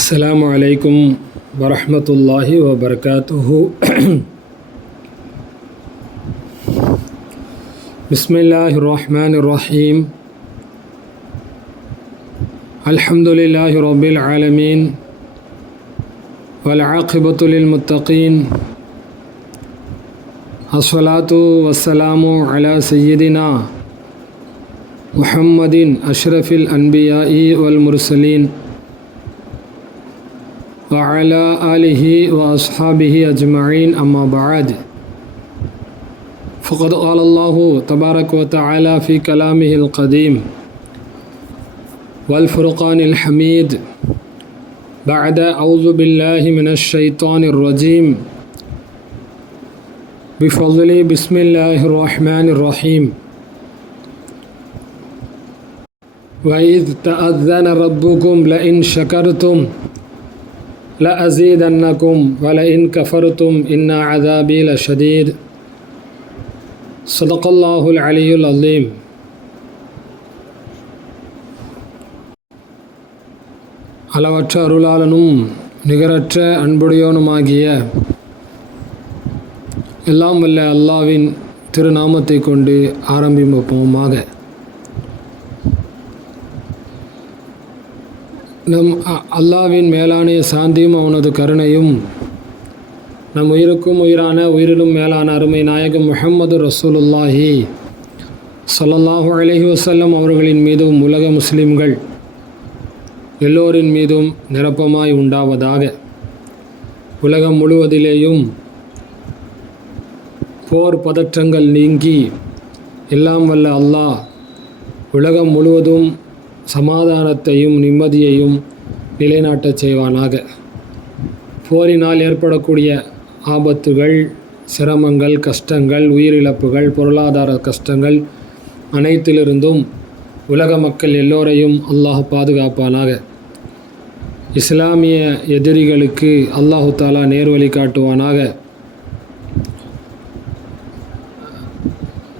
السلام عليكم ورحمة الله وبركاته. بسم الله الرحمن الرحيم. الحمد لله رب العالمين والعاقبة للمتقين. الصلاة والسلام على سيدنا محمد أشرف الأنبياء والمرسلين وعلى آله وأصحابه أجمعين. أما بعد، فقد قال الله تبارك وتعالى في كلامه القديم والفرقان الحميد بعد أعوذ بالله من الشيطان الرجيم بفضل بسم الله الرحمن الرحيم. وإذ تأذن ربكم لئن شكرتم لأزيدنكم ولئن كفرتم إن عذابي لشديد. صدق الله العلي العظيم. அளவற்ற அருளாளனும் நிகரற்ற அன்புடையோனுமாகிய எல்லாம் வல்ல அல்லாவின் திருநாமத்தை கொண்டு ஆரம்பிப்போமாக. நம் அல்லாவின் மேலான சாந்தியும் அவனது கருணையும் நம் உயிருக்கும் உயிரான உயிரிலும் மேலான அருமை நாயகம் முஹம்மது ரசூலுல்லாஹி ஸல்லல்லாஹு அலைஹி வஸல்லம் அவர்களின் மீதும் உலக முஸ்லிம்கள் எல்லோரின் மீதும் நிரப்பமாய் உண்டாவதாக. உலகம் முழுவதிலேயும் போர் பதற்றங்கள் நீங்கி எல்லாம் வல்ல அல்லாஹ் உலகம் முழுவதும் சமாதானத்தையும் நிம்மதியையும் நிலைநாட்டச் செய்வானாக. போரினால் ஏற்படக்கூடிய ஆபத்துகள், சிரமங்கள், கஷ்டங்கள், உயிரிழப்புகள், பொருளாதார கஷ்டங்கள் அனைத்திலிருந்தும் உலக மக்கள் எல்லோரையும் அல்லாஹ் பாதுகாப்பானாக. இஸ்லாமிய எதிரிகளுக்கு அல்லாஹு தாலா நேர்வழி காட்டுவானாக.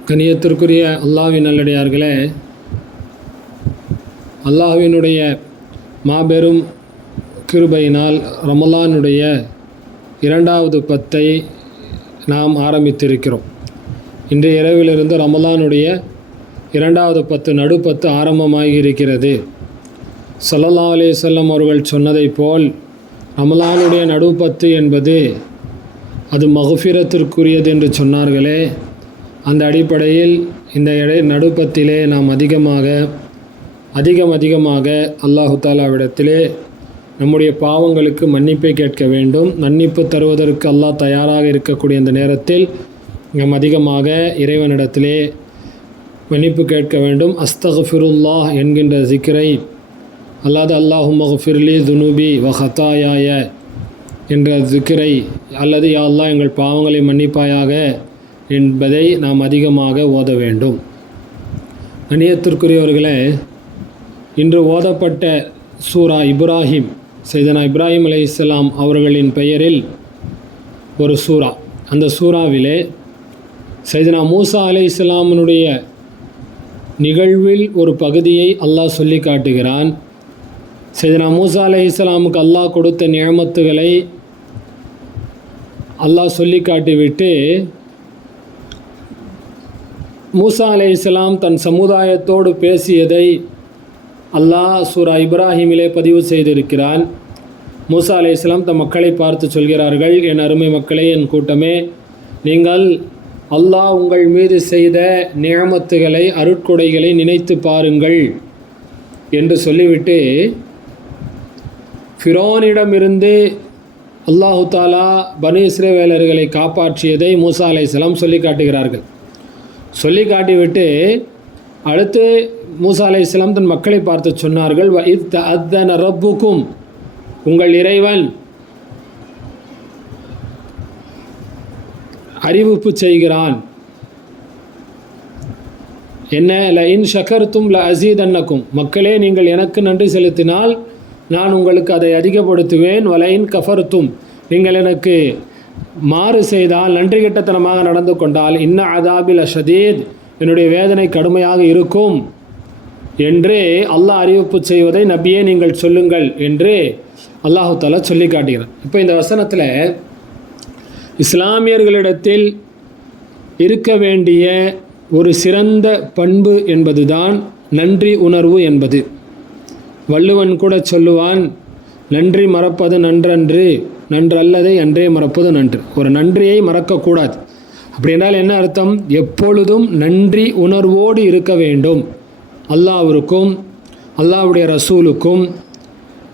கண்ணியத்திற்குரிய அல்லாஹ்வின் நல்லடியார்களே, அல்லாஹ்வினுடைய மாபெரும் கிருபையினால் ரமலானுடைய 2வது பத்தை நாம் ஆரம்பித்திருக்கிறோம். இன்றைய இரவிலிருந்து ரமலானுடைய 2வது பத்து நடுப்பத்து ஆரம்பமாகி இருக்கிறது. ஸல்லல்லாஹு அலைஹி வஸல்லம் அவர்கள் சொன்னதை போல் ரமலானுடைய நடுப்பத்து என்பது அது மஃபிரத்திற்குரியது என்று சொன்னார்களே, அந்த அடிப்படையில் இந்த நடுப்பத்திலே நாம் அதிகமாக அல்லாஹு தாலாவிடத்திலே நம்முடைய பாவங்களுக்கு மன்னிப்பை கேட்க வேண்டும். மன்னிப்பு தருவதற்கு அல்லாஹ் தயாராக இருக்கக்கூடிய இந்த நேரத்தில் நாம் அதிகமாக இறைவனிடத்திலே மன்னிப்பு கேட்க வேண்டும். அஸ்தக்ஃபிருல்லாஹ் என்கின்ற ஜிக்ரை அல்லாது அல்லாஹும்ம ஃபிர்லி துனூபி வ ஹதாயாய என்ற ஜிக்ரை அல்லது யா அல்லாஹ் எங்கள் பாவங்களை மன்னிப்பாயாக என்பதை நாம் அதிகமாக ஓத வேண்டும். கண்ணியத்திற்குரியவர்களே, இன்று ஓதப்பட்ட சூரா இப்ராஹிம், சையதுனா இப்ராஹிம் அலைஹிஸ்ஸலாம் அவர்களின் பெயரில் ஒரு சூரா. அந்த சூறாவிலே சையதுனா மூசா அலைஹிஸ்ஸலாமினுடைய நிகழ்வில் ஒரு பகுதியை அல்லாஹ் சொல்லி காட்டுகிறான். சையதுனா மூசா அலைஹிஸ்ஸலாமுக்கு அல்லாஹ் கொடுத்த நிஅமத்துகளை அல்லாஹ் சொல்லி காட்டிவிட்டு மூசா அலைஹிஸ்ஸலாம் தன் சமுதாயத்தோடு பேசியதை அல்லாஹ் சூரா இப்ராஹிமிலே பதிவு செய்திருக்கிறான். மூசா அலைஹிஸ்ஸலாம் தம் மக்களை பார்த்து சொல்கிறார்கள், என் அருமை மக்களே, என் கூட்டமே, நீங்கள் அல்லாஹ் உங்கள் மீது செய்த நிஅமத்துகளை, அருட்கொடைகளை நினைத்து பாருங்கள் என்று சொல்லிவிட்டு ஃபிரௌனிடமிருந்து அல்லாஹு தாலா பனி இஸ்ரவேலர்களை காப்பாற்றியதை மூசா அலைஹிஸ்ஸலாம் சொல்லி காட்டுகிறார்கள். சொல்லி காட்டிவிட்டு அடுத்து மூசா அலைஹிஸ்ஸலாம் தன் மக்களை பார்த்து சொன்னார்கள், வஇத் தஅத்தன ரப்புக்கும், உங்கள் இறைவன் அறிவிப்பு செய்கிறான். என்ன? லஇன் ஷகர்தும் லஅஸீதன்னக்கும், மக்களே நீங்கள் எனக்கு நன்றி செலுத்தினால் நான் உங்களுக்கு அதை அதிகப்படுத்துவேன். வலஇன் கஃபர்தும், நீங்கள் எனக்கு மாறு செய்தால், நன்றி கெட்டத்தனமாக நடந்து கொண்டால், இன்ன அதாபி லஷதீத், என்னுடைய வேதனை கடுமையாக இருக்கும் என்று அல்லாஹ் அறிவிப்பு செய்வதை நபியே நீங்கள் சொல்லுங்கள் என்று அல்லாஹு தஆலா சொல்லி காட்டுகிறார். இப்போ இந்த வசனத்தில் இஸ்லாமியர்களிடத்தில் இருக்க வேண்டிய ஒரு சிறந்த பண்பு என்பதுதான் நன்றி உணர்வு என்பது. வள்ளுவன் கூட சொல்லுவான், நன்றி மறப்பது நன்றன்று, நன்றல்லதை அன்றே மறப்பது நன்று. ஒரு நன்றியை மறக்கக்கூடாது. அப்படி என்றால் என்ன அர்த்தம்? எப்பொழுதும் நன்றி உணர்வோடு இருக்க வேண்டும். அல்லாஹ்விற்கும் அல்லாஹ்வுடைய ரசூலுக்கும்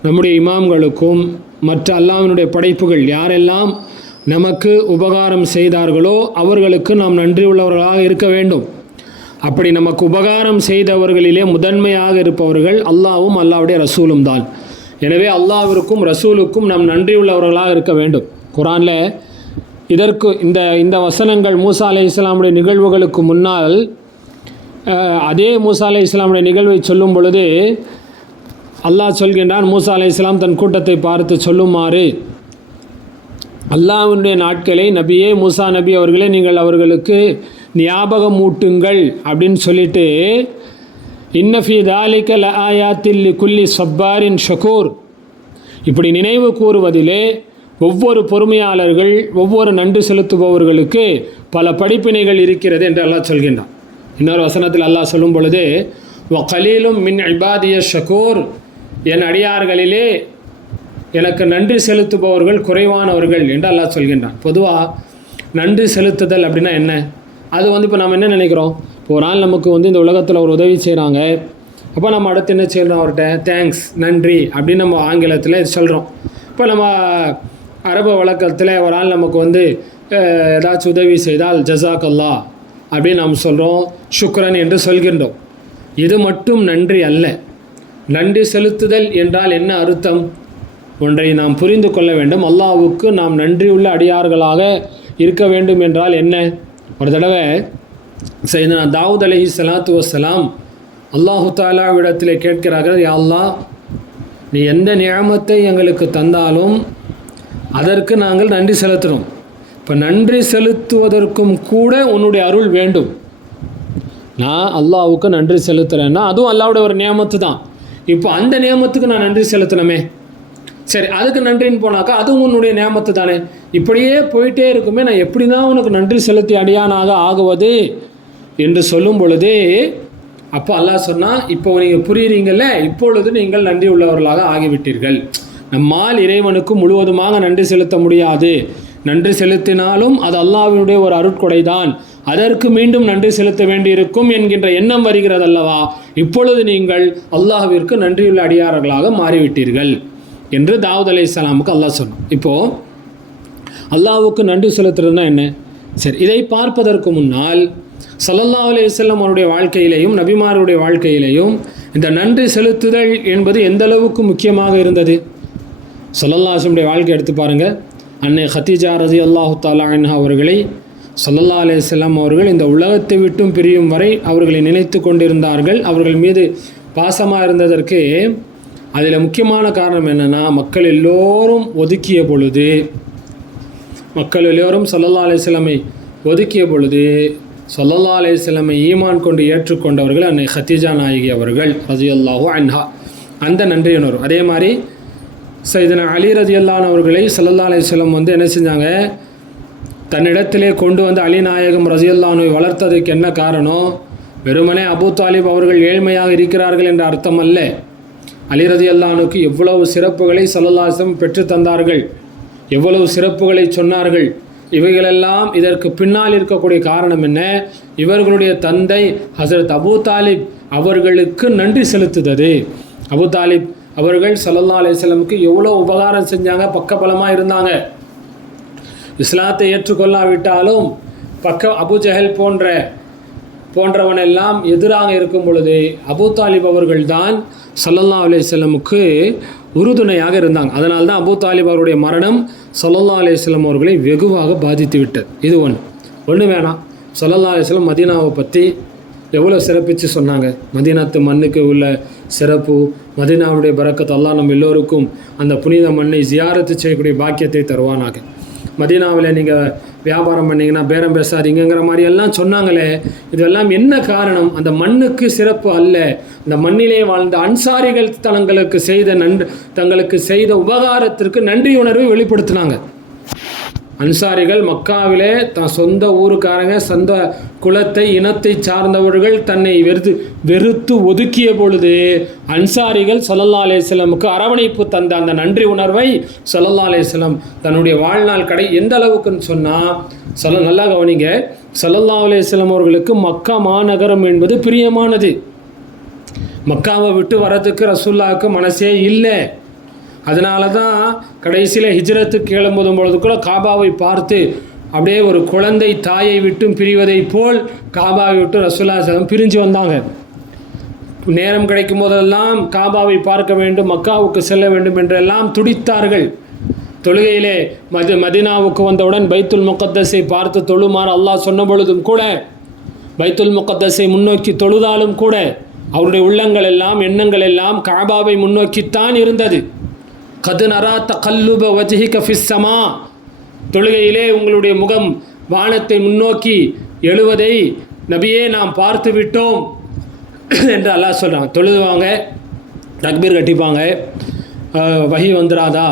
நம்முடைய இமாம்களுக்கும் மற்ற அல்லாஹ்வினுடைய படைப்புகள் யாரெல்லாம் நமக்கு உபகாரம் செய்தார்களோ அவர்களுக்கு நாம் நன்றி உள்ளவர்களாக இருக்க வேண்டும். அப்படி நமக்கு உபகாரம் செய்தவர்களிலே முதன்மையாக இருப்பவர்கள் அல்லாஹ்வும் அல்லாஹ்வுடைய ரசூலும் தான். எனவே அல்லாஹ்விற்கும் ரசூலுக்கும் நாம் நன்றி உள்ளவர்களாக இருக்க வேண்டும். குர்ஆனில் இதற்கு இந்த வசனங்கள் மூசா அலைஹிஸ்ஸலாமுடைய நிகழ்வுகளுக்கு முன்னால் அதே மூசா அலைஹிஸ்ஸலாமுடைய நிகழ்வை சொல்லும் பொழுது அல்லாஹ் சொல்கின்றான், மூசா அலைஹிஸ்ஸலாம் தன் கூட்டத்தை பார்த்து சொல்லுமாறு, அல்லாஹ்வுடைய நாட்களை நபியே மூசா நபி அவர்களே நீங்கள் அவர்களுக்கு ஞாபகம் ஊட்டுங்கள் அப்படின்னு சொல்லிட்டு, இன்னஃபி தாலிக லஆயாத்தில் லிகுல்லி சப்பாரின் ஷகூர், இப்படி நினைவு கூறுவதிலே ஒவ்வொரு பொறுமையாளர்கள் ஒவ்வொரு நன்றி செலுத்துபவர்களுக்கு பல படிப்பினைகள் இருக்கிறது என்று அல்லாஹ் சொல்கின்றான். இன்னொரு வசனத்தில் அல்லாஹ் சொல்லும் பொழுது, வகலீலும் மின் இபாதிய ஷகூர், என் அடியார்களிலே எனக்கு நன்றி செலுத்துபவர்கள் குறைவானவர்கள் என்று அல்லாஹ் சொல்கின்றான். பொதுவாக நன்றி செலுத்துதல் அப்படின்னா என்ன? அது இப்போ நம்ம என்ன நினைக்கிறோம்? இப்போ ஒரு நாள் நமக்கு இந்த உலகத்தில் ஒரு உதவி செய்கிறாங்க, அப்போ நம்ம அடுத்து என்ன செய்கிறோம்? அவர்கிட்ட தேங்க்ஸ், நன்றி அப்படின்னு நம்ம ஆங்கிலத்தில் சொல்கிறோம். இப்போ நம்ம அரபு வழக்கத்தில் ஒரு ஆள் நமக்கு ஏதாச்சும் உதவி செய்தால் ஜஸாக் அல்லா அப்படின்னு நாம் சொல்கிறோம், ஷுக்ரன் என்று சொல்கின்றோம். இது மட்டும் நன்றி அல்ல. நன்றி செலுத்துதல் என்றால் என்ன அர்த்தம்? ஒன்றை நாம் புரிந்து கொள்ள வேண்டும். அல்லாஹ்வுக்கு நாம் நன்றியுள்ள அடியார்களாக இருக்க வேண்டும் என்றால் என்ன? ஒரு தடவை சையதுனா தாவூத் அலைஹிஸ்ஸலாத்து வஸ்ஸலாம் அல்லாஹு தஆலாவிடத்திலே கேட்கிறார்கள், யா அல்லாஹ், நீ எந்த நிஅமத்தை எங்களுக்கு தந்தாலும் அதற்கு நாங்கள் நன்றி செலுத்துகிறோம். இப்போ நன்றி செலுத்துவதற்கும் கூட உன்னுடைய அருள் வேண்டும். நான் அல்லாஹ்வுக்கு நன்றி செலுத்துகிறேன்னா அதுவும் அல்லாஹ்வுடைய ஒரு நியமத்து தான். இப்போ அந்த நியமத்துக்கு நான் நன்றி செலுத்தணுமே, சரி அதுக்கு நன்றின்னு போனாக்கா அதுவும் உன்னுடைய நியமத்து தானே. இப்படியே போயிட்டே இருக்குமே, நான் எப்படி தான் உனக்கு நன்றி செலுத்தி அடியானாக ஆகுவது என்று சொல்லும் பொழுது அப்போ அல்லாஹ் சொன்னால், இப்போ நீங்கள் புரியுறீங்கல்ல, இப்பொழுது நீங்கள் நன்றி உள்ளவர்களாக ஆகிவிட்டீர்கள். நம்மால் இறைவனுக்கு முழுவதுமாக நன்றி செலுத்த முடியாது. நன்றி செலுத்தினாலும் அது அல்லாஹ்வினுடைய ஒரு அருட்கொடை தான். அதற்கு மீண்டும் நன்றி செலுத்த வேண்டியிருக்கும் என்கின்ற எண்ணம் வருகிறது அல்லவா? இப்பொழுது நீங்கள் அல்லாஹ்விற்கு நன்றியுள்ள அடியார்களாக மாறிவிட்டீர்கள் என்று தாவூத் அலைஹிஸ்ஸலாமுக்கு அல்லாஹ் சொன்னான். இப்போது அல்லாஹ்வுக்கு நன்றி செலுத்துறதுனா என்ன? சரி, இதை பார்ப்பதற்கு முன்னால் ஸல்லல்லாஹு அலைஹி வஸல்லம் அவருடைய வாழ்க்கையிலேயும் நபிமாருடைய வாழ்க்கையிலேயும் இந்த நன்றி செலுத்துதல் என்பது எந்த அளவுக்கு முக்கியமாக இருந்தது? ஸல்லல்லாஹு அலைஹி வஸல்லம் வாழ்க்கை எடுத்து பாருங்கள். அன்னை ஹதீஜா ரலியல்லாஹு தஆலா அன்ஹா அவர்களை ஸல்லல்லாஹு அலைஹி வஸல்லம் அவர்கள் இந்த உலகத்தை விட்டும் பிரியும் வரை அவர்களை நினைத்து கொண்டிருந்தார்கள். அவர்கள் மீது பாசமாக இருந்ததற்கு அதில் முக்கியமான காரணம் என்னென்னா, மக்கள் எல்லோரும் ஒதுக்கிய பொழுது, மக்கள் எல்லோரும் ஸல்லல்லாஹு அலைஹி வஸல்லமை ஒதுக்கிய பொழுது ஸல்லல்லாஹு அலைஹி வஸல்லமை ஈமான் கொண்டு ஏற்றுக்கொண்டவர்கள் அன்னை ஹதீஜா நாயகி அவர்கள் ரலியல்லாஹு அன்ஹா. அந்த நன்றியுணர்வு. அதே மாதிரி சையதுனா அலி ரலியல்லாஹு அவர்களை ஸல்லல்லாஹு அலைஹி வஸல்லம் என்ன செஞ்சாங்க? தன்னிடத்திலே கொண்டு வந்து அலி நாயகம் ரலியல்லாஹு வளர்த்ததுக்கு என்ன காரணம்? வெறுமனே அபூ தாலிப் அவர்கள் ஏழ்மையாக இருக்கிறார்கள் என்ற அர்த்தம் அல்ல. அலி ரலியல்லாஹுக்கு எவ்வளவு சிறப்புகளை ஸல்லல்லாஹு அலைஹி வஸல்லம் பெற்று தந்தார்கள், எவ்வளவு சிறப்புகளை சொன்னார்கள். இவைகளெல்லாம் இதற்கு பின்னால் இருக்கக்கூடிய காரணம் என்ன? இவர்களுடைய தந்தை ஹஸரத் அபூ தாலிப் அவர்களுக்கு நன்றி செலுத்துதது. அபூ தாலிப் அவர்கள் ஸல்லல்லாஹு அலைஹி வஸல்லமுக்கு எவ்வளோ உபகாரம் செஞ்சாங்க, பக்கபலமாக இருந்தாங்க. இஸ்லாத்தை ஏற்றுக்கொள்ளாவிட்டாலும் அபூ ஜஹல் போன்றவனெல்லாம் எதிராக இருக்கும் பொழுது அபூ தாலிப் அவர்கள் தான் ஸல்லல்லாஹு அலைஹி வஸல்லமுக்கு உறுதுணையாக இருந்தாங்க. அதனால தான் அபூ தாலிப் அவருடைய மரணம் ஸல்லல்லாஹு அலைஹி வஸல்லம் அவர்களை வெகுவாக பாதித்து விட்டது. இது ஒன்று வேணாம். ஸல்லல்லாஹு அலைஹி வஸல்லம் மதீனாவை பற்றி எவ்வளோ சிறப்பித்து சொன்னாங்க. மதீனாத்து மண்ணுக்கு உள்ள சிறப்பு, மதீனாவுடைய பரக்கத் அல்லாஹ் நம்ம எல்லோருக்கும் அந்த புனித மண்ணை ஜியாரத்து செய்யக்கூடிய பாக்கியத்தை தருவானாக. மதீனாவில் நீங்கள் வியாபாரம் பண்ணிங்கன்னா பேரம் பேசாதீங்கிற மாதிரி எல்லாம் சொன்னாங்களே, இதெல்லாம் என்ன காரணம்? அந்த மண்ணுக்கு சிறப்பு அல்ல, அந்த மண்ணிலே வாழ்ந்த அன்சாரிகள் தங்களுக்கு செய்த உபகாரத்திற்கு நன்றியுணர்வை வெளிப்படுத்தினாங்க. அன்சாரிகள் மக்காவிலே தான் சொந்த ஊருக்காரங்க, சொந்த குலத்தை இனத்தை சார்ந்தவர்கள் தன்னை வெறுத்து ஒதுக்கிய பொழுது அன்சாரிகள் ஸல்லல்லாஹு அலைஹி வஸல்லமுக்கு அரவணைப்பு தந்த அந்த நன்றி உணர்வை ஸல்லல்லாஹு அலைஹி வஸல்லம் தன்னுடைய வாழ்நாள் எந்த அளவுக்குன்னு சொன்னால், நல்லா கவனிங்க, ஸல்லல்லாஹு அலைஹி வஸல்லம் அவர்களுக்கு மக்கா மாநகரம் என்பது பிரியமானது. மக்காவை விட்டு வரதுக்கு ரசூலுல்லாஹ்வுக்கு மனசே இல்லை. அதனால தான் கடைசியில் ஹிஜ்ரத்துக்கு கிளம்பும் பொழுது கூட காபாவை பார்த்து அப்படியே ஒரு குழந்தை தாயை விட்டும் பிரிவதை போல் காபாவை விட்டு ரசூலுல்லாஹி ஸல்லல்லாஹு அலைஹி வஸல்லம் பிரிஞ்சு வந்தாங்க. நேரம் கிடைக்கும் போதெல்லாம் காபாவை பார்க்க வேண்டும், மக்காவுக்கு செல்ல வேண்டும் என்றெல்லாம் துடித்தார்கள். தொழுகையிலே மதீனாவுக்கு வந்தவுடன் பைத்துல் முகத்தஸை பார்த்து தொழுமாறு அல்லாஹ் சொன்ன பொழுதும் கூட, பைத்துல் முகத்தஸை முன்னோக்கி தொழுதாலும் கூட அவருடைய உள்ளங்கள் எல்லாம் எண்ணங்கள் எல்லாம் காபாவை முன்னோக்கித்தான் இருந்தது. கது நரா தகல்லுப வஜ்ஹிக ஃபிஸ் ஸமா, தொழுகையிலே உங்களுடைய முகம் வானத்தை முன்னோக்கி எழுவதை நபியே நாம் பார்த்து விட்டோம் என்று அல்லாஹ் சொல்கிறாங்க. தொழுதுவாங்க, தக்பீர் கட்டிப்பாங்க, வஹி வந்துடாதா,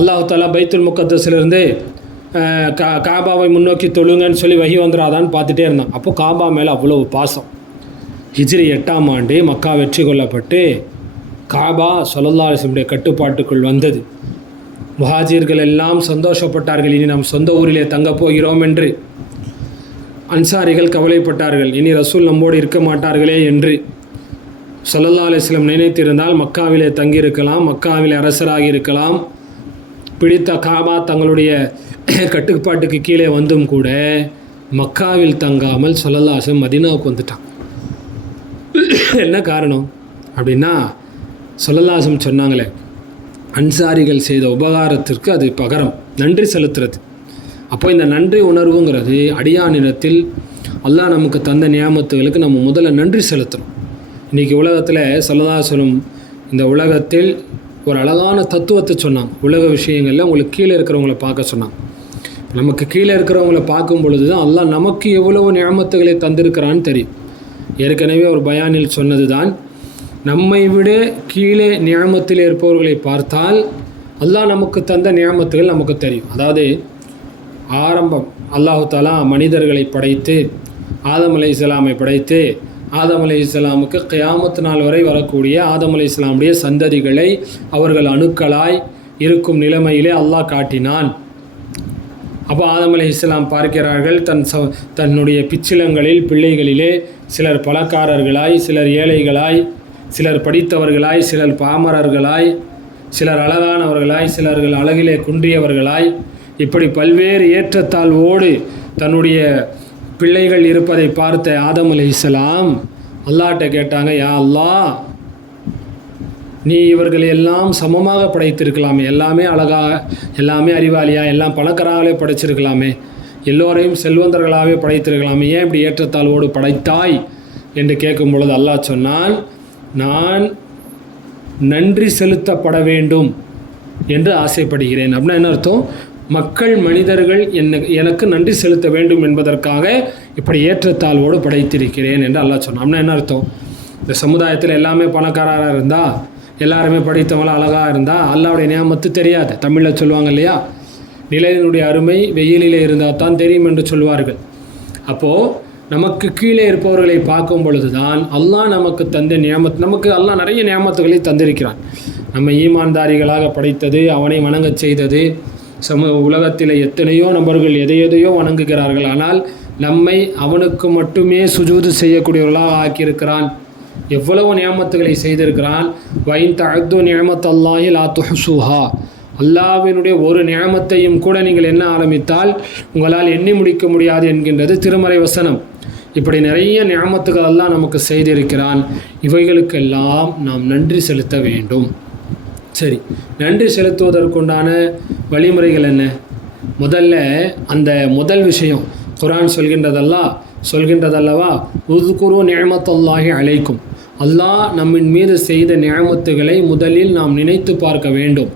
அல்லாஹ் தஆலா பைத்துல் முகத்தஸிலிருந்து காபாவை முன்னோக்கி தொழுங்கன்னு சொல்லி வஹி வந்துடாதான்னு பார்த்துட்டே இருந்தான். அப்போது காபா மேலே அவ்வளவு பாசம். ஹிஜ்ரி 8ஆம் ஆண்டு மக்கா வெற்றி கொள்ளப்பட்டு காபா ஸல்லல்லாஹு அலைஹி வஸல்லம் கட்டுப்பாட்டுக்குள் வந்தது. முஹாஜிர்கள் எல்லாம் சந்தோஷப்பட்டார்கள், இனி நாம் சொந்த ஊரிலே தங்கப் போகிறோம் என்று. அன்சாரிகள் கவலைப்பட்டார்கள், இனி ரசூல் நம்மோடு இருக்க மாட்டார்களே என்று. ஸல்லல்லாஹு அலைஹி வஸல்லம் நினைத்திருந்தால் மக்காவிலே தங்கியிருக்கலாம், மக்காவிலே அரசராகி இருக்கலாம். பிடித்த காபா தங்களுடைய கட்டுப்பாட்டுக்கு கீழே வந்தும் கூட மக்காவில் தங்காமல் ஸல்லல்லாஹு அலைஹி வஸல்லம் மதீனாவுக்கு வந்துட்டான். என்ன காரணம் அப்படின்னா, ஸல்லல்லாஹு அலைஹி வஸல்லம் சொன்னாங்களே, அன்சாரிகள் செய்த உபகாரத்திற்கு அது பகரம், நன்றி செலுத்துறது. அப்போ இந்த நன்றி உணர்வுங்கிறது அடியானிடத்தில் அல்லாஹ் நமக்கு தந்த நியாமத்துகளுக்கு நம்ம முதல்ல நன்றி செலுத்தணும். இன்றைக்கி உலகத்தில் ஸல்லல்லாஹு அலைஹி வஸல்லம் இந்த உலகத்தில் ஒரு அழகான தத்துவத்தை சொன்னாங்க. உலக விஷயங்களில் உங்களுக்கு கீழே இருக்கிறவங்கள பார்க்க சொன்னாங்க. நமக்கு கீழே இருக்கிறவங்கள பார்க்கும் பொழுது தான் அல்லாஹ் நமக்கு எவ்வளவு நியாமத்துகளை தந்திருக்கிறான்னு தெரியும். ஏற்கனவே ஒரு பயானில் சொன்னது தான், நம்மை விட கீழே நியாமத்தில் இருப்பவர்களை பார்த்தால் அல்லாஹ் நமக்கு தந்த நியாமத்துகள் நமக்கு தெரியும். அதாவது ஆரம்பம் அல்லாஹு தஆலா மனிதர்களை படைத்து, ஆதம் அலைஹிஸ்ஸலாமை படைத்து, ஆதம் அலைஹிஸ்ஸலாமுக்கு கியாமத் நாள் வரை வரக்கூடிய ஆதம் அலைஹிஸ்ஸலாமுடைய சந்ததிகளை அவர்கள் அணுக்களாய் இருக்கும் நிலைமையிலே அல்லாஹ் காட்டினான். அப்போ ஆதம் அலைஹிஸ்ஸலாம் பார்க்கிறார்கள், தன்னுடைய பிச்சிலங்களில் பிள்ளைகளிலே சிலர் பணக்காரர்களாய், சிலர் ஏழைகளாய், சிலர் படித்தவர்களாய், சிலர் பாமரர்களாய், சிலர் அழகானவர்களாய், சிலர்கள் அழகிலே குன்றியவர்களாய், இப்படி பல்வேறு ஏற்றத்தாழ்வோடு தன்னுடைய பிள்ளைகள் இருப்பதை பார்த்த ஆதம் அலைஹிஸ்ஸலாம் அல்லாஹ்ட்ட கேட்டாங்க, யா அல்லாஹ், நீ இவர்களை எல்லாம் சமமாக படைத்திருக்கலாமே, எல்லாமே அழகாக, எல்லாமே அறிவாளியாக, எல்லாம் பணக்காரர்களே படைச்சிருக்கலாமே, எல்லோரையும் செல்வந்தர்களாகவே படைத்திருக்கலாமே, ஏன் இப்படி ஏற்றத்தாழ்வோடு படைத்தாய் என்று கேட்கும் பொழுது அல்லாஹ் சொன்னான், நான் நன்றி செலுத்தப்பட வேண்டும் என்று ஆசைப்படுகிறேன். அப்படின்னா என்ன அர்த்தம்? மக்கள் மனிதர்கள் எனக்கு நன்றி செலுத்த வேண்டும் என்பதற்காக இப்படி ஏற்றத்தாழ்வோடு படைத்திருக்கிறேன் என்று அல்லாஹ் சொன்னான். அப்படின்னா என்ன அர்த்தம்? இந்த சமுதாயத்தில் எல்லாமே பணக்காரராக இருந்தால், எல்லாருமே படித்தவங்களாம் அழகாக இருந்தால் அல்லாஹ்வுடைய நியாமத்து தெரியாது. தமிழில் சொல்லுவாங்க இல்லையா, நிலையினுடைய அருமை வெயிலிலே இருந்தால் தான் தெரியும் என்று சொல்வார்கள். அப்போது நமக்கு கீழே இருப்பவர்களை பார்க்கும் பொழுது தான் அல்லாஹ் நமக்கு தந்த நமக்கு அல்லாஹ் நிறைய நியாமத்துகளை தந்திருக்கிறான். நம்ம ஈமான்தாரிகளாக படைத்தது, அவனை வணங்கச் செய்தது. உலகத்தில் எத்தனையோ நபர்கள் எதையோ வணங்குகிறார்கள், ஆனால் நம்மை அவனுக்கு மட்டுமே சுஜூது செய்யக்கூடியவர்களாக ஆக்கியிருக்கிறான். எவ்வளவு நியாமத்துகளை செய்திருக்கிறான். வைன் தஅது நிஅமத்தல்லாஹி லா துஹ்ஸூஹா, அல்லாஹ்வினுடைய ஒரு நியாமத்தையும் கூட நீங்கள் என்ன ஆரம்பித்தால் உங்களால் எண்ணி முடிக்க முடியாது என்கின்றது திருமறை வசனம். இப்படி நிறைய நியாமத்துகள் அல்லாஹ் நமக்கு செய்திருக்கிறான். இவைகளுக்கெல்லாம் நாம் நன்றி செலுத்த வேண்டும். சரி, நன்றி செலுத்துவதற்குண்டான வழிமுறைகள் என்ன? முதல்ல அந்த முதல் விஷயம் குர்ஆன் சொல்கின்றதல்லவா, உஸ்குரு நிஅமத்தல்லாஹி அலைக்கும், அல்லாஹ் நம்மின் மீது செய்த நியாமத்துகளை முதலில் நாம் நினைத்து பார்க்க வேண்டும்.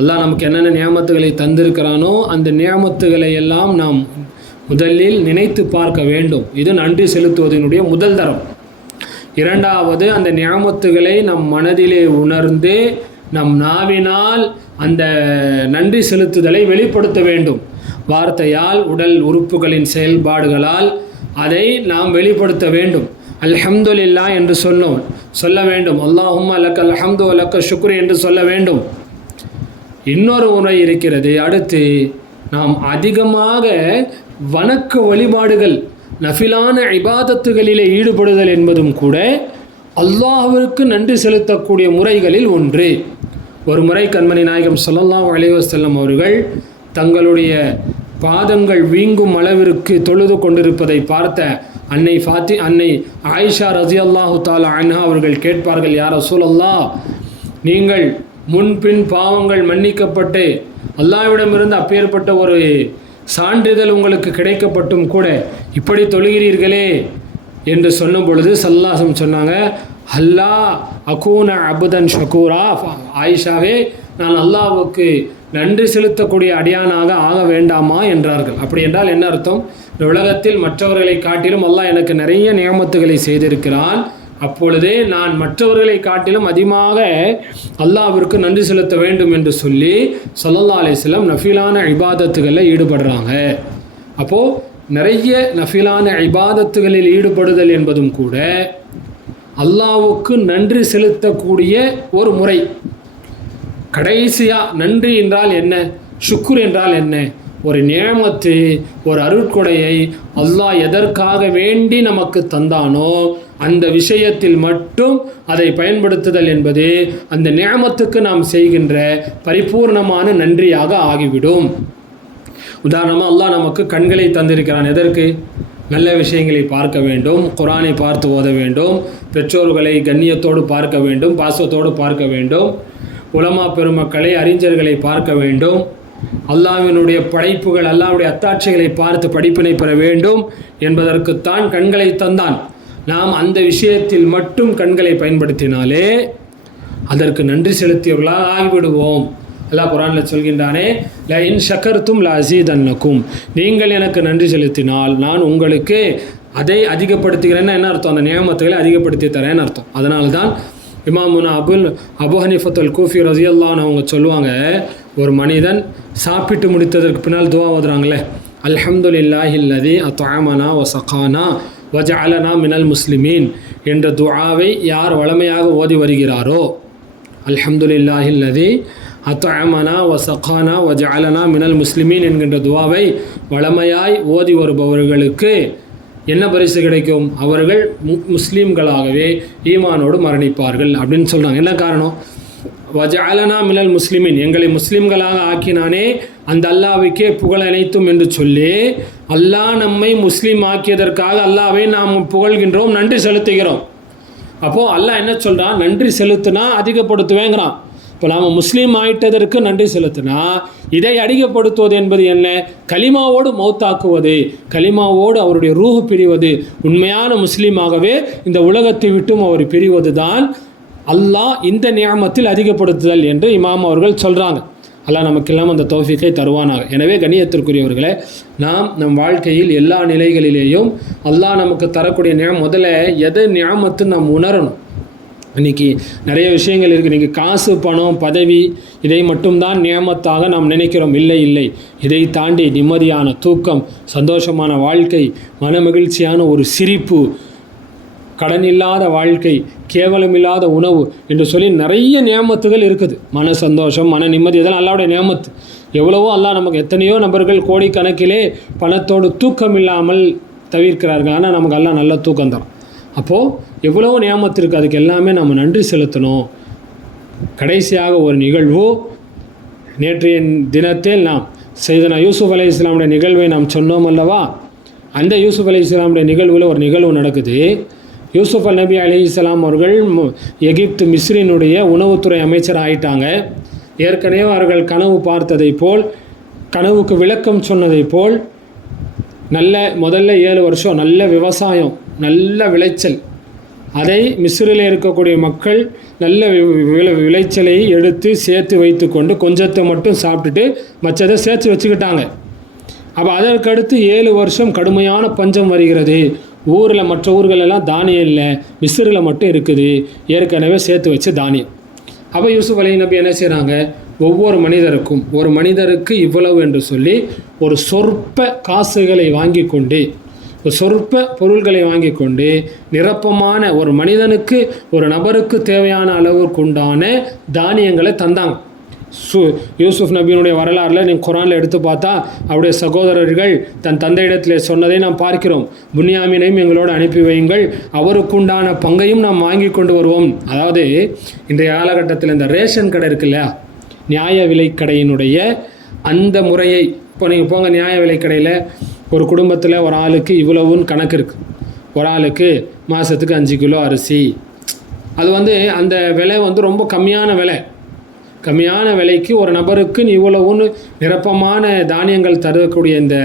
அல்லாஹ் நமக்கு என்னென்ன நியாமத்துகளை தந்திருக்கிறானோ அந்த நியாமத்துகளை எல்லாம் நாம் முதலில் நினைத்து பார்க்க வேண்டும். இது நன்றி செலுத்துவதனுடைய முதல் தரம். இரண்டாவது, அந்த நியாமத்துகளை நம் மனதிலே உணர்ந்து நம் நாவினால் அந்த நன்றி செலுத்துதலை வெளிப்படுத்த வேண்டும். வார்த்தையால், உடல் உறுப்புகளின் செயல்பாடுகளால் அதை நாம் வெளிப்படுத்த வேண்டும். அல்ஹம்துலில்லாஹ் என்று சொல்ல வேண்டும். அல்லாஹும்ம லக்கல் ஹம்து வ லக்க ஷுக்ரு என்று சொல்ல வேண்டும். இன்னொரு முறை இருக்கிறது. அடுத்து நாம் அதிகமாக வணக்க வழிபாடுகள், நஃபிலான இபாதத்துகளிலே ஈடுபடுதல் என்பதும் கூட அல்லாஹ்விற்கு நன்றி செலுத்தக்கூடிய முறைகளில் ஒன்று. ஒரு முறை கண்மணி நாயகம் ஸல்லல்லாஹு அலைஹி வஸல்லம் அவர்கள் தங்களுடைய பாதங்கள் வீங்கும் அளவிற்கு தொழுது கொண்டிருப்பதை பார்த்த அன்னை ஆயிஷா ரஸியல்லாஹு தஆலா அன்ஹா அவர்கள் கேட்பார்கள், யா ரசூலல்லாஹ், நீங்கள் முன்பின் பாவங்கள் மன்னிக்கப்பட்டு அல்லாஹ்விடமிருந்து அப்பேற்பட்ட ஒரு சான்றிதழ் உங்களுக்கு கிடைக்கப்பட்டும் கூட இப்படி தொழுகிறீர்களே என்று சொன்ன பொழுது ஸல்லல்லாஹு சொன்னாங்க, அல்லா அகூன அபுதன் ஷக்கூரா, ஆயிஷாவே, நான் அல்லாஹ்வுக்கு நன்றி செலுத்தக்கூடிய அடியானாக ஆக வேண்டாமா என்றார்கள். அப்படி என்றால் என்ன அர்த்தம்? இந்த உலகத்தில் மற்றவர்களை காட்டிலும் அல்லாஹ் எனக்கு நிறைய நியமத்துகளை செய்திருக்கிறான். அப்பொழுதே நான் மற்றவர்களை காட்டிலும் அதிகமாக அல்லாஹ்விற்கு நன்றி செலுத்த வேண்டும் என்று சொல்லி ஸல்லல்லாஹு அலைஹி வஸல்லம் நஃபிலான இபாதத்துகளில் ஈடுபடுறாங்க. அப்போது நிறைய நஃபிலான இபாதத்துகளில் ஈடுபடுதல் என்பதும் கூட அல்லாஹ்வுக்கு நன்றி செலுத்தக்கூடிய ஒரு முறை. கடைசியாக நன்றி என்றால் என்ன, ஷுக்குர் என்றால் என்ன? ஒரு நியமத்து, ஒரு அருட்கொடையை அல்லாஹ் எதற்காக வேண்டி நமக்கு தந்தானோ அந்த விஷயத்தில் மட்டும் அதை பயன்படுத்துதல் என்பது அந்த நியமத்துக்கு நாம் செய்கின்ற பரிபூர்ணமான நன்றியாக ஆகிவிடும். உதாரணமாக அல்லாஹ் நமக்கு கண்களை தந்திருக்கிறான். எதற்கு? நல்ல விஷயங்களை பார்க்க வேண்டும், குர்ஆனை பார்த்து ஓத வேண்டும், பெற்றோர்களை கண்ணியத்தோடு பார்க்க வேண்டும், பாசத்தோடு பார்க்க வேண்டும், உலமா பெருமக்களை, அறிஞர்களை பார்க்க வேண்டும், அல்லாஹ்வினுடைய படைப்புகள், அல்லாஹ்வுடைய அத்தாட்சிகளை பார்த்து படிப்பினை பெற வேண்டும் என்பதற்குத்தான் கண்களை தந்தான். நாம் அந்த விஷயத்தில் மட்டும் கண்களை பயன்படுத்தினாலே அதற்கு நன்றி செலுத்தியவர்களாக ஆகிவிடுவோம். அல்லாஹ் குர்ஆனில் சொல்கின்றானே, ல இன் ஷக்கர்தும் ல அஸீதன்னகும், நீங்கள் எனக்கு நன்றி செலுத்தினால் நான் உங்களுக்கு அதை அதிகப்படுத்துகிறேன்னு என்ன அர்த்தம்? அந்த நியமத்துகளை அதிகப்படுத்தி தரேன்னு அர்த்தம். அதனால தான் இமாமுனா அபு ஹனீஃபத்துல் கூஃபி ரஸியல்லாஹு அன்ஹு அவங்க சொல்லுவாங்க, ஒரு மனிதன் சாப்பிட்டு முடித்ததற்கு பின்னால் துஆ ஓதுறாங்களே, அல்ஹம்துலில்லாஹில்லதி அத்அமனா வ ஸகானா வ ஜஅலனா மினல் முஸ்லிமீன் என்ற துஆவை யார் வளமையாக ஓதி வருகிறாரோ, அல்ஹம்துலில்லாஹில்லதி அத்அமனா வ ஸகானா வ ஜஅலனா மினல் முஸ்லிமீன் என்கின்ற துஆவை வளமையாய் ஓதி வருபவர்களுக்கு என்ன பரிசு கிடைக்கும்? அவர்கள் முஸ்லீம்களாகவே ஈமானோடு மரணிப்பார்கள் அப்படின்னு சொல்கிறாங்க. என்ன காரணம்? வஜஅலனா மினல் முஸ்லிமின், எங்களை முஸ்லீம்களாக ஆக்கினானே அந்த அல்லாஹ்வுக்கே புகழ் அனைத்தும் என்று சொல்லி அல்லாஹ் நம்மை முஸ்லீம் ஆக்கியதற்காக அல்லாஹ்வை நாம் புகழ்கின்றோம், நன்றி செலுத்துகிறோம். அப்போது அல்லாஹ் என்ன சொல்கிறான்? நன்றி செலுத்தினா அதிகப்படுத்துவேங்கிறான். இப்போ நாம் முஸ்லீம் ஆயிட்டதற்கு நன்றி செலுத்தினா இதை அதிகப்படுத்துவது என்பது என்ன? கலிமாவோடு மௌத்தாக்குவது, கலிமாவோடு அவருடைய ரூஹ் பிரிவது, உண்மையான முஸ்லீமாகவே இந்த உலகத்தை விட்டும் அவர் பிரிவது தான் அல்லாஹ் இந்த நியமத்தில் அதிகப்படுத்துதல் என்று இமாம் அவர்கள் சொல்கிறாங்க. அல்லாஹ் நமக்கெல்லாம் அந்த தௌஃபீக்கை தருவானாக. எனவே கண்ணியத்திற்குரியவர்களே, நாம் நம் வாழ்க்கையில் எல்லா நிலைகளிலேயும் அல்லாஹ் நமக்கு தரக்கூடிய முதல்ல எதை நியமத்துன்னு நாம் உணரணும். இன்றைக்கி நிறைய விஷயங்கள் இருக்குது. நீங்கள் காசு, பணம், பதவி இதை மட்டும்தான் நியமத்தாக நாம் நினைக்கிறோம். இல்லை, இதை தாண்டி நிம்மதியான தூக்கம், சந்தோஷமான வாழ்க்கை, மனமகிழ்ச்சியான ஒரு சிரிப்பு, கடன் இல்லாத வாழ்க்கை, கேவலமில்லாத உணவு என்று சொல்லி நிறைய நியமத்துகள் இருக்குது. மன சந்தோஷம், மன நிம்மதி, இதெல்லாம் அல்லாஹ்வுடைய நியமத்து. எவ்வளவோ அல்லாஹ் நமக்கு, எத்தனையோ நபர்கள் கோடிக்கணக்கிலே பணத்தோடு தூக்கம் இல்லாமல் தவிர்க்கிறார்கள். ஆனால் நமக்கு அல்லாஹ் நல்ல தூக்கம் தரும். அப்போது எவ்வளோ நியமத்து இருக்குது, அதுக்கு எல்லாமே நம்ம நன்றி செலுத்தணும். கடைசியாக ஒரு நிகழ்வு, நேற்றைய தினத்தில் நாம் சையதுனா யூசுப் அலைஹிஸ்ஸலாமுடைய நிகழ்வை நாம் சொன்னோம் அல்லவா? அந்த யூசுப் அலைஹிஸ்ஸலாமுடைய நிகழ்வில் ஒரு நிகழ்வு நடக்குது. யூசுப் நபி அலைஹிஸ்ஸலாம் அவர்கள் எகிப்து மிஸ்ரினுடைய உணவுத்துறை அமைச்சர் ஆகிட்டாங்க. ஏற்கனவே அவர்கள் கனவு பார்த்ததை போல், கனவுக்கு விளக்கம் சொன்னதை போல், முதல்ல 7 வருஷம் நல்ல விவசாயம், நல்ல விளைச்சல், அதை மிஸ்ரில் இருக்கக்கூடிய மக்கள் நல்ல விளைச்சலை எடுத்து சேர்த்து வைத்து கொண்டு கொஞ்சத்தை மட்டும் சாப்பிட்டுட்டு மற்றதை சேர்த்து வச்சுக்கிட்டாங்க. அப்போ அதற்கடுத்து 7 வருஷம் கடுமையான பஞ்சம் வருகிறது. ஊரில் மற்ற ஊர்களெல்லாம் தானியம் இல்லை, மிஸ்ரில் மட்டும் இருக்குது ஏற்கனவே சேர்த்து வச்சு தானியம். அப்போ யூசுப் அலைஹிஸ்ஸலாம் என்ன செய்கிறாங்க, ஒவ்வொரு மனிதருக்கும் ஒரு மனிதருக்கு இவ்வளவு என்று சொல்லி ஒரு சொற்ப காசுகளை வாங்கி கொண்டு, ஒரு சொற்ப பொருள்களை வாங்கி கொண்டு நிரப்பமான ஒரு மனிதனுக்கு ஒரு நபருக்கு தேவையான அளவுக்குண்டான தானியங்களை தந்தாங்க. யூசுப் நபியினுடைய வரலாறில் நீங்கள் குரானில் எடுத்து பார்த்தா அவருடைய சகோதரர்கள் தன் தந்தையிடத்தில் சொன்னதை நாம் பார்க்கிறோம். புன்யாமினையும் எங்களோடு அனுப்பி வையுங்கள், அவருக்குண்டான பங்கையும் நாம் வாங்கி கொண்டு வருவோம். அதாவது இன்றைய காலகட்டத்தில் இந்த ரேஷன் கடை இருக்கு இல்லையா, நியாய விலைக்கடையினுடைய அந்த முறையை இப்போ நீங்கள் போங்க, நியாய விலைக்கடையில் ஒரு குடும்பத்தில் ஒரு ஆளுக்கு இவ்வளவுன்னு கணக்கு இருக்குது. ஒரு ஆளுக்கு மாதத்துக்கு 5 கிலோ அரிசி, அது அந்த விலை ரொம்ப கம்மியான விலைக்கு ஒரு நபருக்கு இவ்வளவுன்னு நிரப்பமான தானியங்கள் தரக்கூடிய இந்த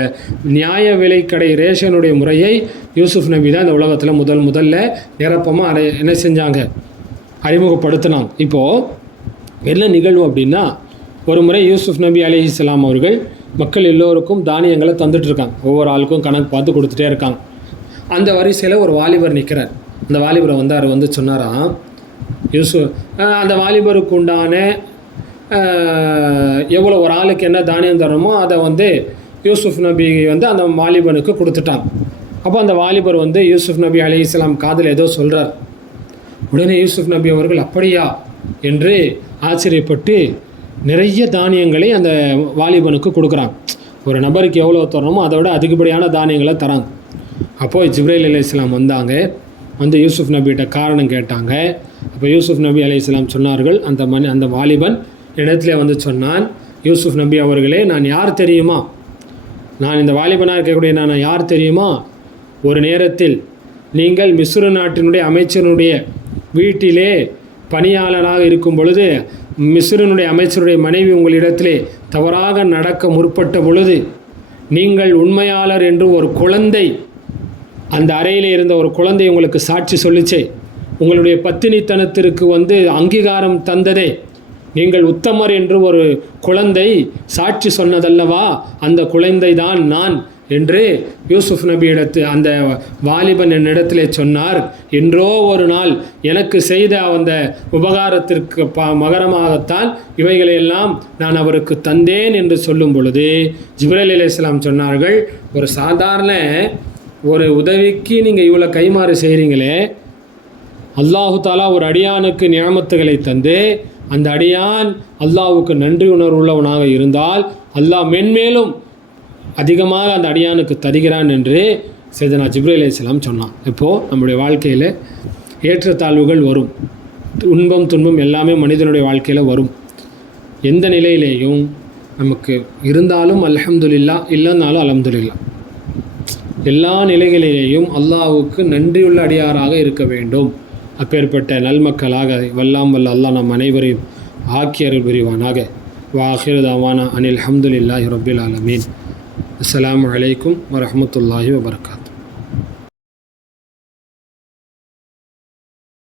நியாய விலைக்கடை ரேஷனுடைய முறையை யூசுப் நபி தான் இந்த உலகத்தில் முதல்ல நிரப்பமாக என்ன செஞ்சாங்க, அறிமுகப்படுத்தினாங்க. இப்போது என்ன நிகழ்வு அப்படின்னா, ஒரு முறை யூசுப் நபி அலைஹிஸ்ஸலாம் அவர்கள் மக்கள் எல்லோருக்கும் தானியங்களை தந்துட்டுருக்காங்க. ஒவ்வொரு ஆளுக்கும் கணக்கு பார்த்து கொடுத்துட்டே இருக்காங்க. அந்த வரிசையில் ஒரு வாலிபர் நிற்கிறார். அந்த வாலிபரை அவர் சொன்னாராம், அந்த வாலிபருக்கு உண்டான எவ்வளோ ஒரு ஆளுக்கு என்ன தானியம் தரணுமோ அதை யூசுப் நபி அந்த வாலிபனுக்கு கொடுத்துட்டாங்க. அப்போ அந்த வாலிபர் யூசுப் நபி அலைஹிஸ்ஸலாம் காதில் ஏதோ சொல்கிறார். உடனே யூசுப் நபி அவர்கள் அப்படியா என்று ஆச்சரியப்பட்டு நிறைய தானியங்களை அந்த வாலிபனுக்கு கொடுக்குறாங்க. ஒரு நபருக்கு எவ்வளோ தரணுமோ அதை விட அதிகப்படியான தானியங்களை தராங்க. அப்போது ஜிப்ரீல் அலைஹிஸ்ஸலாம் வந்தாங்க, யூசுப் நபிகிட்ட காரணம் கேட்டாங்க. அப்போ யூசுப் நபி அலைஹிஸ்ஸலாம் சொன்னார்கள், அந்த வாலிபன் இடத்துல சொன்னான், யூசுப் நபி அவர்களே, நான் யார் தெரியுமா, நான் இந்த வாலிபனாக இருக்கக்கூடிய நான் யார் தெரியுமா, ஒரு நேரத்தில் நீங்கள் மிஸ்ரு நாட்டினுடைய அமைச்சருடைய வீட்டிலே பணியாளராக இருக்கும் பொழுது மிஸ்ரினுடைய அமைச்சருடைய மனைவி உங்களிடத்திலே தவறாக நடக்க முற்பட்ட பொழுது நீங்கள் உண்மையாளர் என்று ஒரு குழந்தை, அந்த அறையில் இருந்த ஒரு குழந்தை உங்களுக்கு சாட்சி சொல்லிச்சே, உங்களுடைய பத்தினித்தனத்திற்கு அங்கீகாரம் தந்ததே, நீங்கள் உத்தமர் என்று ஒரு குழந்தை சாட்சி சொன்னதல்லவா, அந்த குழந்தை தான் நான் என்று யூசுப் நபியிடத்து அந்த வாலிபன் என்னிடத்திலே சொன்னார். என்றோ ஒரு நாள் எனக்கு செய்த அந்த உபகாரத்திற்கு மகரமாகத்தான் இவைகளையெல்லாம் நான் அவருக்கு தந்தேன் என்று சொல்லும் பொழுது ஜிப்ரீல் அலைஹிஸ்ஸலாம் சொன்னார்கள், ஒரு சாதாரண ஒரு உதவிக்கு நீங்கள் இவ்வளோ கைமாறு செய்கிறீங்களே, அல்லாஹு தாலா ஒரு அடியானுக்கு நியமத்துகளை தந்து அந்த அடியான் அல்லாஹ்வுக்கு நன்றி உணர்வுள்ளவனாக இருந்தால் அல்லாஹ் மென்மேலும் அதிகமாக அந்த அடியானுக்கு தருகிறான் என்று சையதுனா ஜிப்ரீல் அலைஹிஸ்ஸலாம் சொன்னான். இப்போது நம்முடைய வாழ்க்கையில் ஏற்றத்தாழ்வுகள் வரும், இன்பம் துன்பம் எல்லாமே மனிதனுடைய வாழ்க்கையில் வரும். எந்த நிலையிலேயும் நமக்கு இருந்தாலும் அல்ஹம்துலில்லாஹ், இல்லைன்னாலும் அல்ஹம்துலில்லாஹ். எல்லா நிலைகளிலேயும் அல்லாஹ்வுக்கு நன்றியுள்ள அடியாராக இருக்க வேண்டும். அப்பேற்பட்ட நல்மக்களாக வல்லாம் வல்ல அல்லாஹ் நம் அனைவரையும் ஆக்கியர்கள் புரிவானாக. வாஹிரு தாவானா அனில் ஹம்துலில்லாஹி ரப்பில் ஆலமீன். அஸ்ஸலாமு அலைக்கும் வரஹ்மத்துல்லாஹி வபரகாத்துஹு.